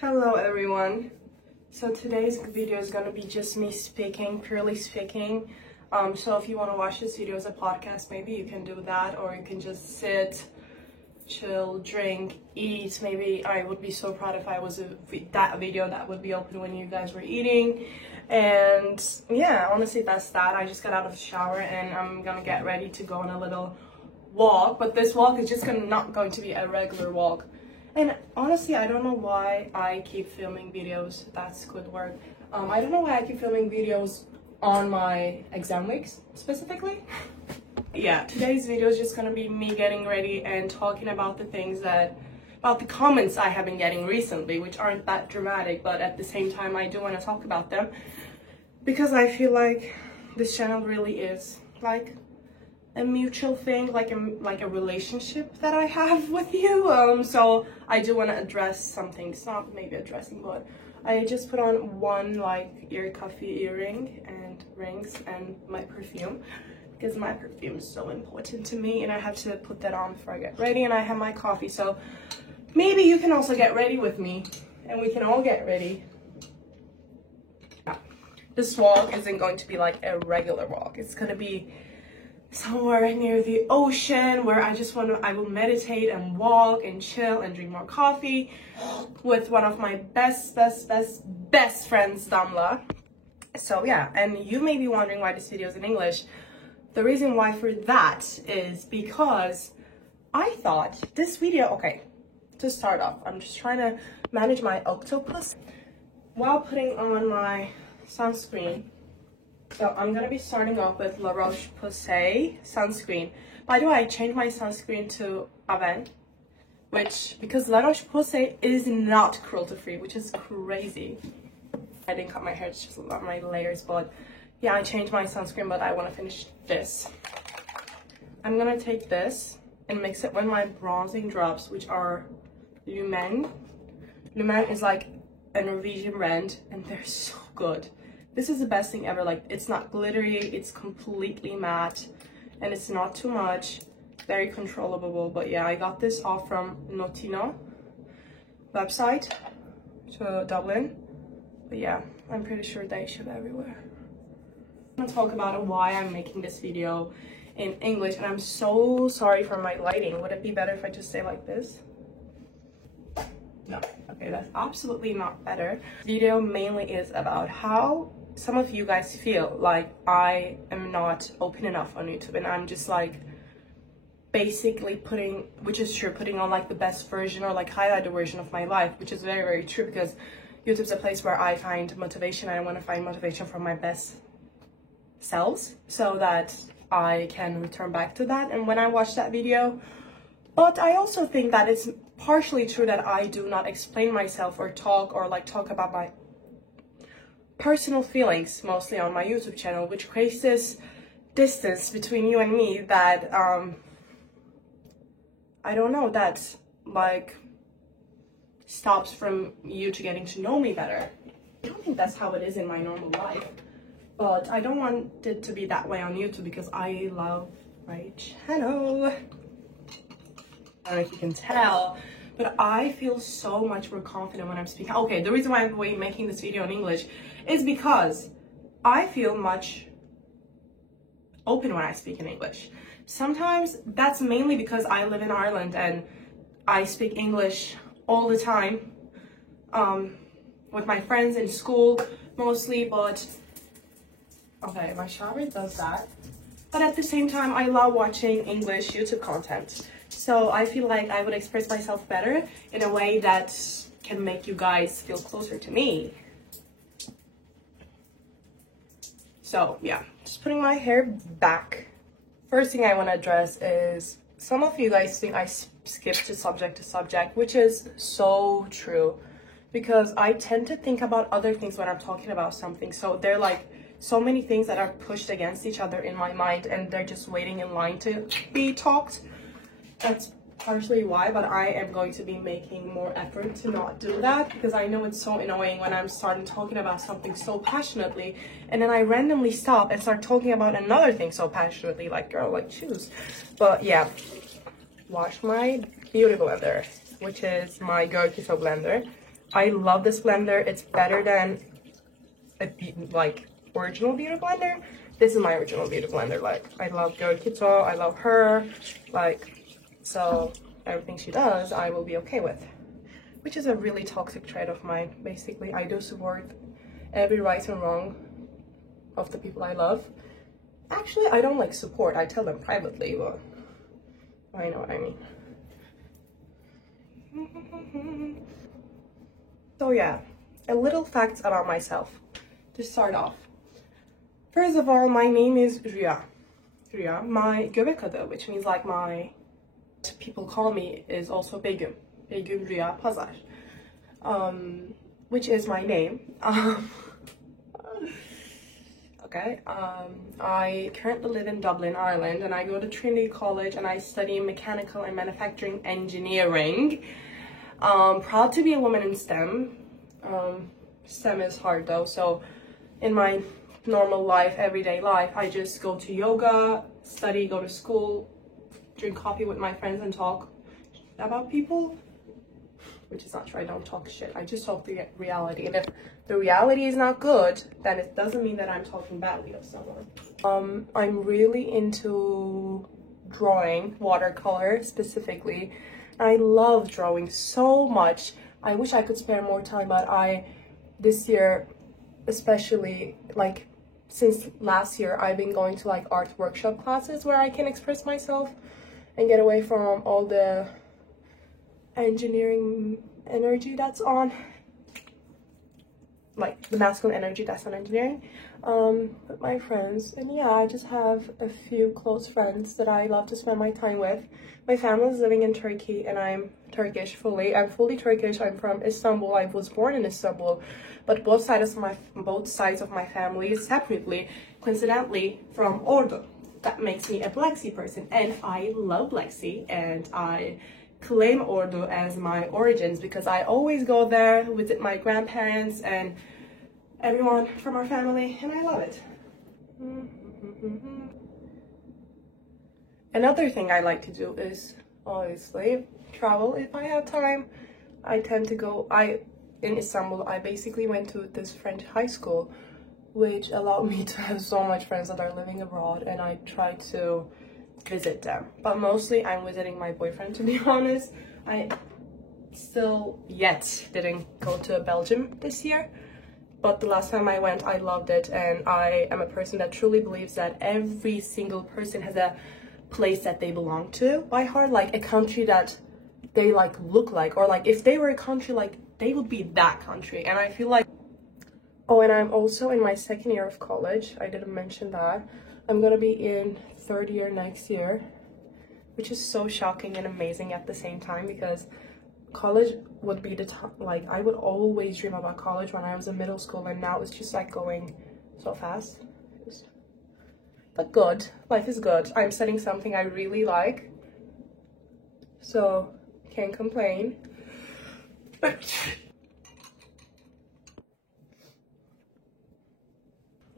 Hello everyone. So today's video is gonna be just me speaking, purely speaking. So if you want to watch this video as a podcast, maybe you can do that, or you can just sit, chill, drink, eat. Maybe I would be so proud if I was that video that would be open when you guys were eating. And yeah, honestly that's that. I just got out of the shower and I'm gonna get ready to go on a little walk, but this walk is just not going to be a regular walk. And honestly, I don't know why I keep filming videos. That's good work. I don't know why I keep filming videos on my exam weeks specifically. Yeah, today's video is just gonna be me getting ready and talking about about the comments I have been getting recently, which aren't that dramatic, but at the same time I do want to talk about them because I feel like this channel really is like a mutual thing, like a relationship that I have with you. So I do want to address something. It's not maybe addressing, but I just put on one like ear cuffy earring and rings and my perfume because my perfume is so important to me and I have to put that on before I get ready, and I have my coffee. So maybe you can also get ready with me and we can all get ready. This walk isn't going to be like a regular walk. It's gonna be somewhere near the ocean where I will meditate and walk and chill and drink more coffee with one of my best friends, Damla. So yeah, and you may be wondering why this video is in English. The reason why for that is because I thought this video, okay, to start off, I'm just trying to manage my octopus while putting on my sunscreen. So I'm gonna be starting off with La Roche-Posay sunscreen. By the way, I changed my sunscreen to Avène, because La Roche-Posay is not cruelty-free, which is crazy. I didn't cut my hair, it's just my layers, but yeah, I changed my sunscreen, but I want to finish this. I'm gonna take this and mix it with my bronzing drops, which are Lumen. Lumen is like a Norwegian brand and they're so good. This is the best thing ever. Like, it's not glittery, it's completely matte, and it's not too much. Very controllable. But yeah, I got this off from Notino website to Dublin. But yeah, I'm pretty sure they ship everywhere. I'm gonna talk about why I'm making this video in English, and I'm so sorry for my lighting. Would it be better if I just stay like this? No. Okay, that's absolutely not better. This video mainly is about how some of you guys feel like I am not open enough on YouTube, and I'm just like basically putting, which is true, putting on like the best version or like highlighted version of my life, which is very true, because YouTube's a place where I find motivation, and I want to find motivation from my best selves so that I can return back to that and when I watch that video. But I also think that it's partially true that I do not explain myself or talk about my personal feelings mostly on my YouTube channel, which creates this distance between you and me that I don't know, that like stops from you to getting to know me better. I don't think that's how it is in my normal life, but I don't want it to be that way on YouTube because I love my channel. I don't know if you can tell, but I feel so much more confident when I'm speaking. Okay, the reason why I'm making this video in English is because I feel much open when I speak in English. Sometimes that's mainly because I live in Ireland and I speak English all the time with my friends in school mostly, but okay, my shower does that. But at the same time, I love watching English YouTube content. So I feel like I would express myself better in a way that can make you guys feel closer to me. So yeah, just putting my hair back. First thing I want to address is some of you guys think I skip to subject, which is so true, because I tend to think about other things when I'm talking about something. So they're like so many things that are pushed against each other in my mind and they're just waiting in line to be talked. That's partially why, but I am going to be making more effort to not do that, because I know it's so annoying when I'm starting talking about something so passionately and then I randomly stop and start talking about another thing so passionately, like girl, like choose. But yeah, wash my beauty blender, which is my Girl Keto blender. I love this blender. It's better than a like original beauty blender. This is my original beauty blender. Like, I love Girl Kito, I love her, like, so everything she does I will be okay with, which is a really toxic trait of mine. Basically, I do support every right and wrong of the people I love. Actually, I don't like support, I tell them privately, but I know what I mean. So yeah, a little facts about myself to start off. First of all, my name is Rüya. Rüya. My göbek adı, which means like my people call me, is also Begüm. Begüm Rüya Pazar. Which is my name. Okay. I currently live in Dublin, Ireland, and I go to Trinity College and I study mechanical and manufacturing engineering. Proud to be a woman in STEM. STEM is hard though, so in my normal life, everyday life, I just go to yoga, study, go to school, drink coffee with my friends and talk about people, which is not true. I don't talk shit, I just talk the reality, and if the reality is not good, then it doesn't mean that I'm talking badly of someone. I'm really into drawing, watercolor specifically. I love drawing so much. I wish I could spare more time, but this year especially, like since last year, I've been going to like art workshop classes where I can express myself and get away from all the engineering energy that's on, like the masculine energy that's on engineering, with my friends. And yeah, I just have a few close friends that I love to spend my time with. My family is living in Turkey and I'm Turkish fully. I'm fully Turkish. I'm from Istanbul. I was born in Istanbul, but both sides of my family separately, coincidentally, from Ordu. That makes me a Black Sea person, and I love Black Sea, and I claim Ordu as my origins because I always go there, visit my grandparents and everyone from our family, and I love it. Another thing I like to do is obviously travel if I have time. I tend to go, in Istanbul, I basically went to this French high school, which allowed me to have so much friends that are living abroad, and I try to visit them. But mostly I'm visiting my boyfriend, to be honest. I still yet didn't go to Belgium this year, but the last time I went, I loved it, and I am a person that truly believes that every single person has a place that they belong to by heart, like a country that they like look like, or like if they were a country, like they would be that country. And I feel like, oh, and I'm also in my second year of college. I didn't mention that. I'm gonna be in third year next year, which is so shocking and amazing at the same time, because college would be the time, like I would always dream about college when I was in middle school, and now it's just like going so fast. But good, life is good. I'm studying something I really like, so can't complain.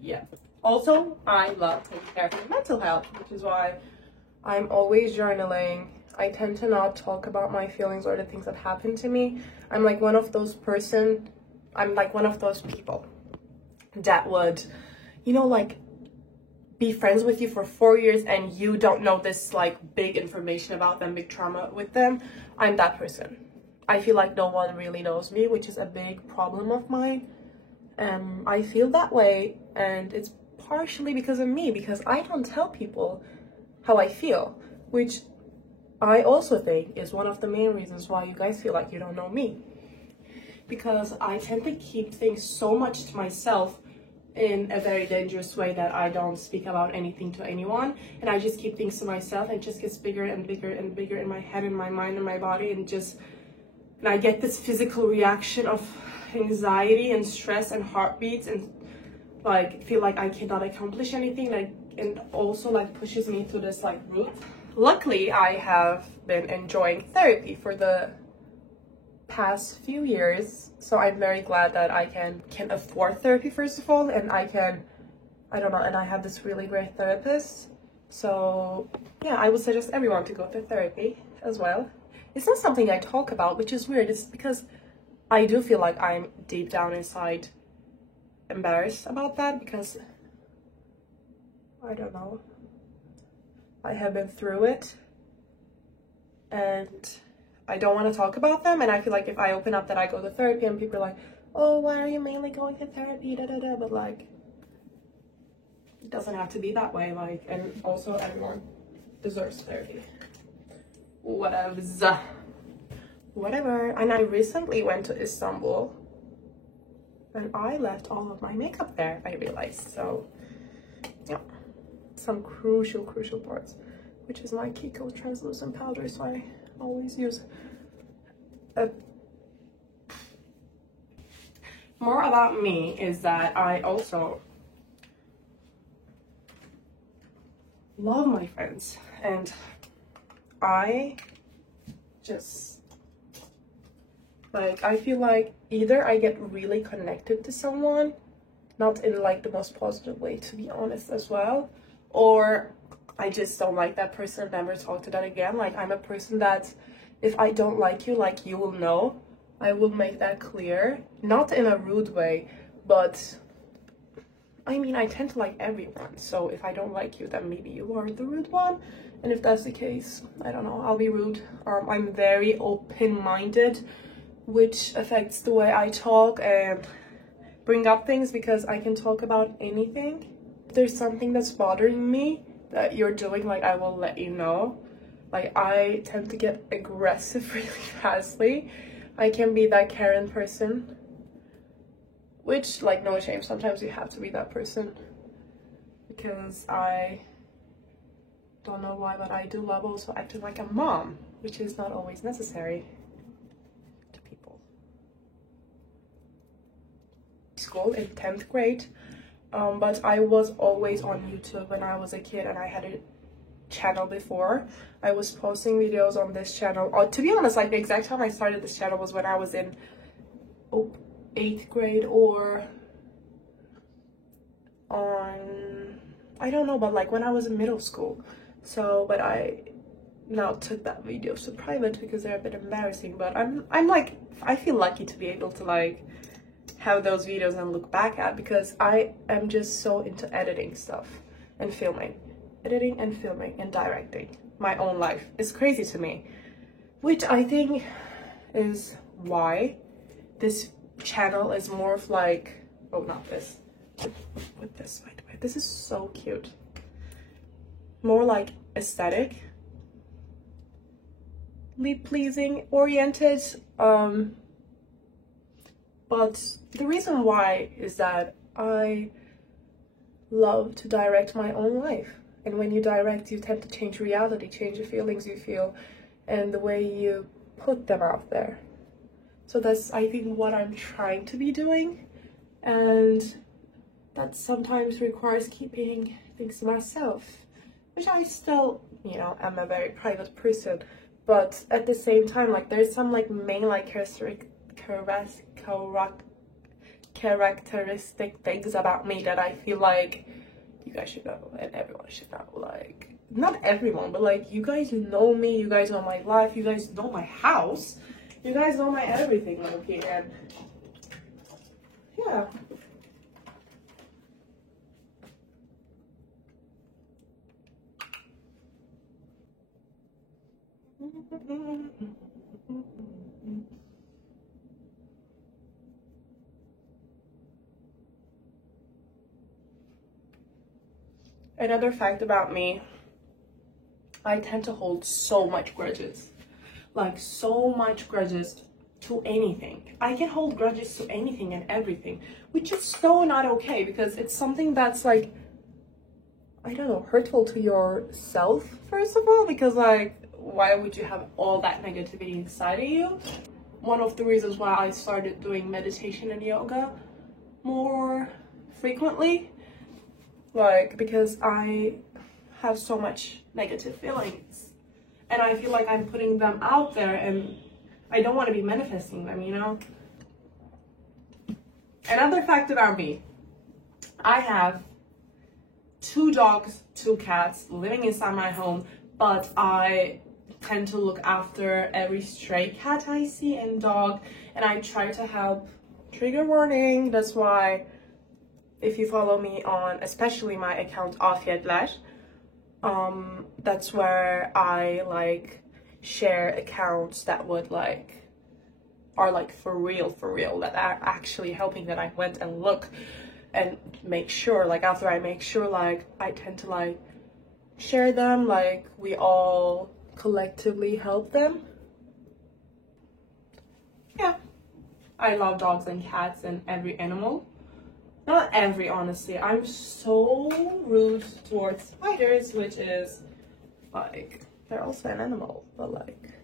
Yeah. Also, I love taking care of my mental health, which is why I'm always journaling. I tend to not talk about my feelings or the things that happen to me. I'm like one of those people that would, you know, like be friends with you for 4 years and you don't know this like big information about them, big trauma with them. I'm that person. I feel like no one really knows me, which is a big problem of mine. I feel that way, and it's partially because of me, because I don't tell people how I feel, which I also think is one of the main reasons why you guys feel like you don't know me, because I tend to keep things so much to myself in a very dangerous way that I don't speak about anything to anyone, and I just keep things to myself, and it just gets bigger and bigger and bigger in my head and my mind and my body, and I get this physical reaction of anxiety and stress and heartbeats, and like feel like I cannot accomplish anything, like, and also like pushes me to this like route. Luckily, I have been enjoying therapy for the past few years, so I'm very glad that I can afford therapy, first of all, and I don't know, and I have this really great therapist. So yeah, I would suggest everyone to go to therapy as well. It's not something I talk about, which is weird. It's because I do feel like I'm deep down inside embarrassed about that, because I don't know, I have been through it and I don't want to talk about them. And I feel like if I open up that I go to therapy and people are like, oh, why are you mainly going to therapy, da da da, but like, it doesn't have to be that way. Like, and also everyone deserves therapy. Whatever. And I recently went to Istanbul and I left all of my makeup there, I realized. So yeah, some crucial parts, which is my Kiko translucent powder, so I always use a... More about me is that I also love my friends, and I just, like, I feel like either I get really connected to someone, not in like the most positive way, to be honest, as well, or I just don't like that person and never talk to that again. Like, I'm a person that if I don't like you, like, you will know. I will make that clear, not in a rude way, but I mean, I tend to like everyone, so if I don't like you, then maybe you are the rude one. And if that's the case, I don't know, I'll be rude. I'm very open-minded, which affects the way I talk and bring up things, because I can talk about anything. If there's something that's bothering me that you're doing, like, I will let you know. Like, I tend to get aggressive really fastly. I can be that Karen person, which, like, no shame, sometimes you have to be that person, because I don't know why, but I do love also acting like a mom, which is not always necessary to people. School in 10th grade, but I was always on YouTube when I was a kid, and I had a channel before. I was posting videos on this channel. To be honest, like, the exact time I started this channel was when I was in 8th grade, or on, I don't know, but like when I was in middle school. So, but I now took that videos to private because they're a bit embarrassing, but I'm like, I feel lucky to be able to like have those videos and look back at, because I am just so into editing stuff and filming. Editing and filming and directing my own life is crazy to me, which I think is why this channel is more of like, oh, not this, with this, by the way, this is so cute, more like aesthetic, pleasing oriented, but the reason why is that I love to direct my own life. And when you direct, you tend to change reality, change the feelings you feel, and the way you put them out there. So that's, I think, what I'm trying to be doing. And that sometimes requires keeping things to myself, which I still, you know, am a very private person. But at the same time, like, there's some like main like characteristic things about me that I feel like you guys should know, and everyone should know. Like, not everyone, but like, you guys know me, you guys know my life, you guys know my house, you guys know my everything, okay? And yeah. Another fact about me, I tend to hold so much grudges. Like, so much grudges to anything. I can hold grudges to anything and everything, which is so not okay, because it's something that's like, I don't know, hurtful to yourself, first of all, because like, why would you have all that negativity inside of you? One of the reasons why I started doing meditation and yoga more frequently, like, because I have so much negative feelings and I feel like I'm putting them out there, and I don't want to be manifesting them, you know? Another fact about me, I have 2 dogs, 2 cats living inside my home, but I tend to look after every stray cat I see and dog, and I try to help. Trigger warning. That's why if you follow me on especially my account Afiyetler, that's where I like share accounts that would like are like for real that are actually helping, that I went and look and make sure, like after I make sure, like I tend to like share them, like we all collectively help them. Yeah, I love dogs and cats and every animal. Not every, honestly. I'm so rude towards spiders, which is like, they're also an animal, but like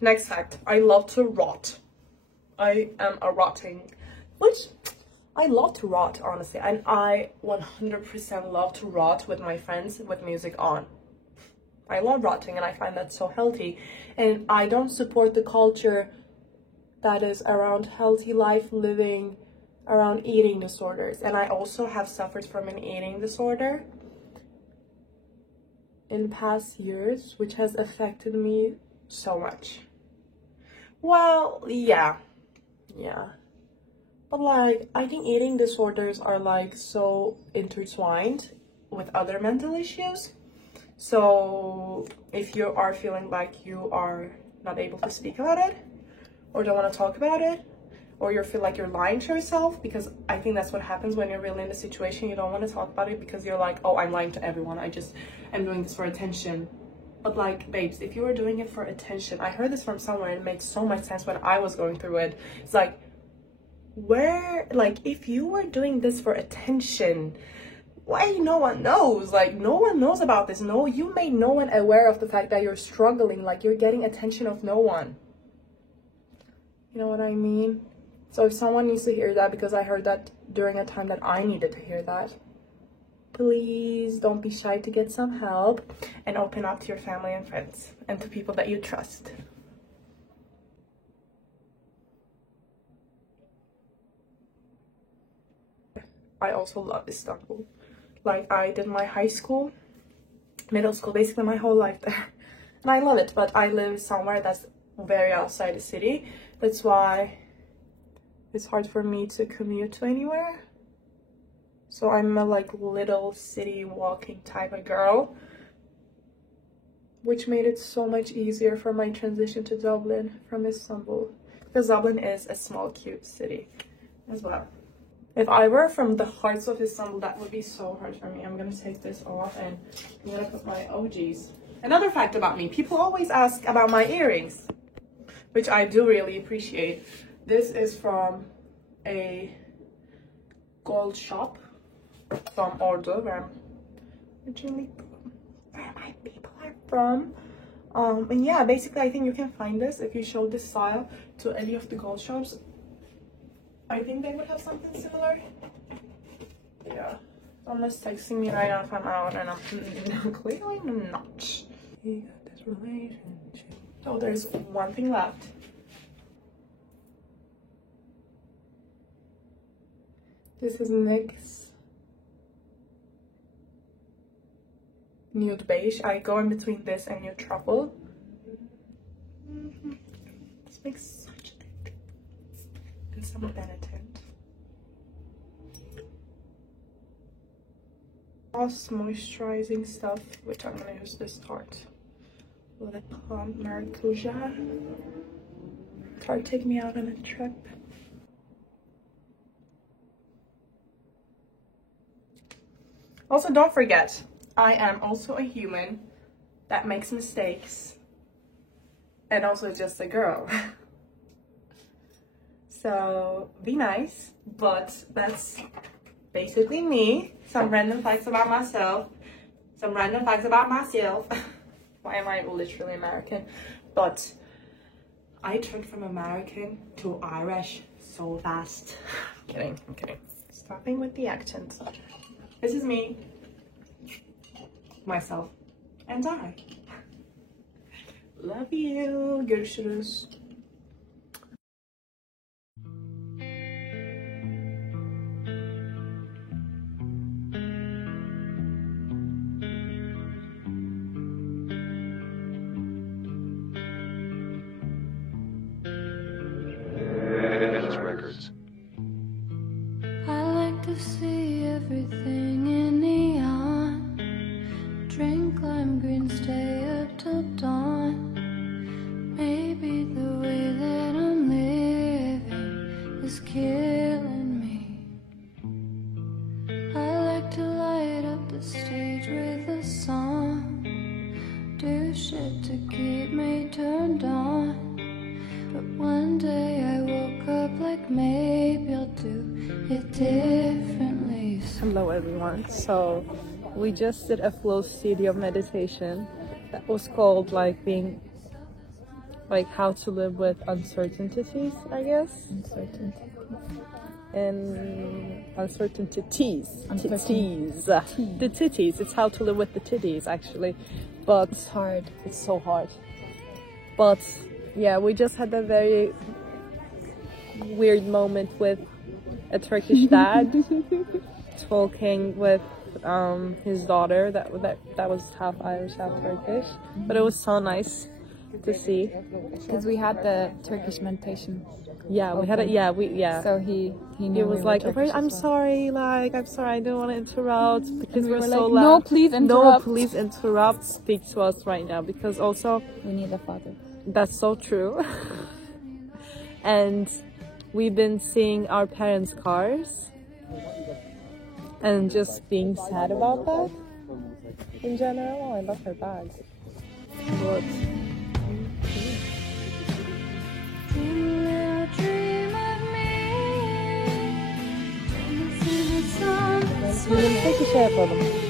Next fact, I love to rot. I am a rotting, which I love to rot, honestly, and I 100% love to rot with my friends with music on. I love rotting and I find that so healthy, and I don't support the culture that is around healthy life living, around eating disorders, and I also have suffered from an eating disorder in past years, which has affected me so much. Well, yeah, but like I think eating disorders are like so intertwined with other mental issues. So if you are feeling like you are not able to speak about it, or don't want to talk about it, or you feel like you're lying to yourself, because I think that's what happens when you're really in a situation, you don't want to talk about it because you're like, oh, I'm lying to everyone, I'm doing this for attention. But like, babes, if you were doing it for attention, I heard this from somewhere and it makes so much sense when I was going through it. It's like, if you were doing this for attention, why no one knows? Like, no one knows about this. No, you made no one aware of the fact that you're struggling, like you're getting attention of no one. You know what I mean? So if someone needs to hear that, because I heard that during a time that I needed to hear that, please don't be shy to get some help and open up to your family and friends and to people that you trust. I also love Istanbul. Like, I did my high school, middle school, basically my whole life there. And I love it, but I live somewhere that's very outside the city. That's why it's hard for me to commute to anywhere. So I'm a like little city walking type of girl, which made it so much easier for my transition to Dublin from Istanbul, because Dublin is a small, cute city as well. If I were from the hearts of Istanbul, that would be so hard for me. I'm gonna take this off and I'm gonna put my OGs. Another fact about me, people always ask about my earrings, which I do really appreciate. This is from a gold shop from Ordu, where my people are from. And yeah, basically I think you can find this if you show this style to any of the gold shops. I think they would have something similar. Yeah, someone's texting me right now if I'm out, and I'm clearly not. We got this relationship. Oh, there's one thing left. This is NYX Nude Beige. I go in between this and Nude Truffle. This makes such a big difference. And some Benetint. Gloss moisturizing stuff, which I'm gonna use this Tarte Lip Balm Maracuja. Tarte, take me out on a trip. Also, don't forget, I am also a human that makes mistakes and also just a girl. So be nice, but that's basically me. Some random facts about myself. Why am I literally American? But I turned from American to Irish so fast. I'm kidding. Stopping with the accent. This is me, myself, and I. Love you. Görüşürüz. and on. But one day I woke up like maybe I'll do it differently. Hello everyone. So we just did a flow studio meditation that was called like how to live with uncertainties, I guess. Uncertainties. The titties. It's how to live with the titties, actually. But it's hard. It's so hard. But yeah, we just had a very weird moment with a Turkish dad talking with his daughter that was half Irish, half Turkish. But it was so nice to see because we had the Turkish meditation. Yeah, we had it. Yeah, So he knew he was we like, were I'm sorry, I don't want to interrupt because we're were so like, loud. no, please interrupt. No, please interrupt. Speak to us right now because also we need a father. that's so true. And we've been seeing our parents' cars and just being sad about that in general. Oh, I love her bag. But bir şey yapalım.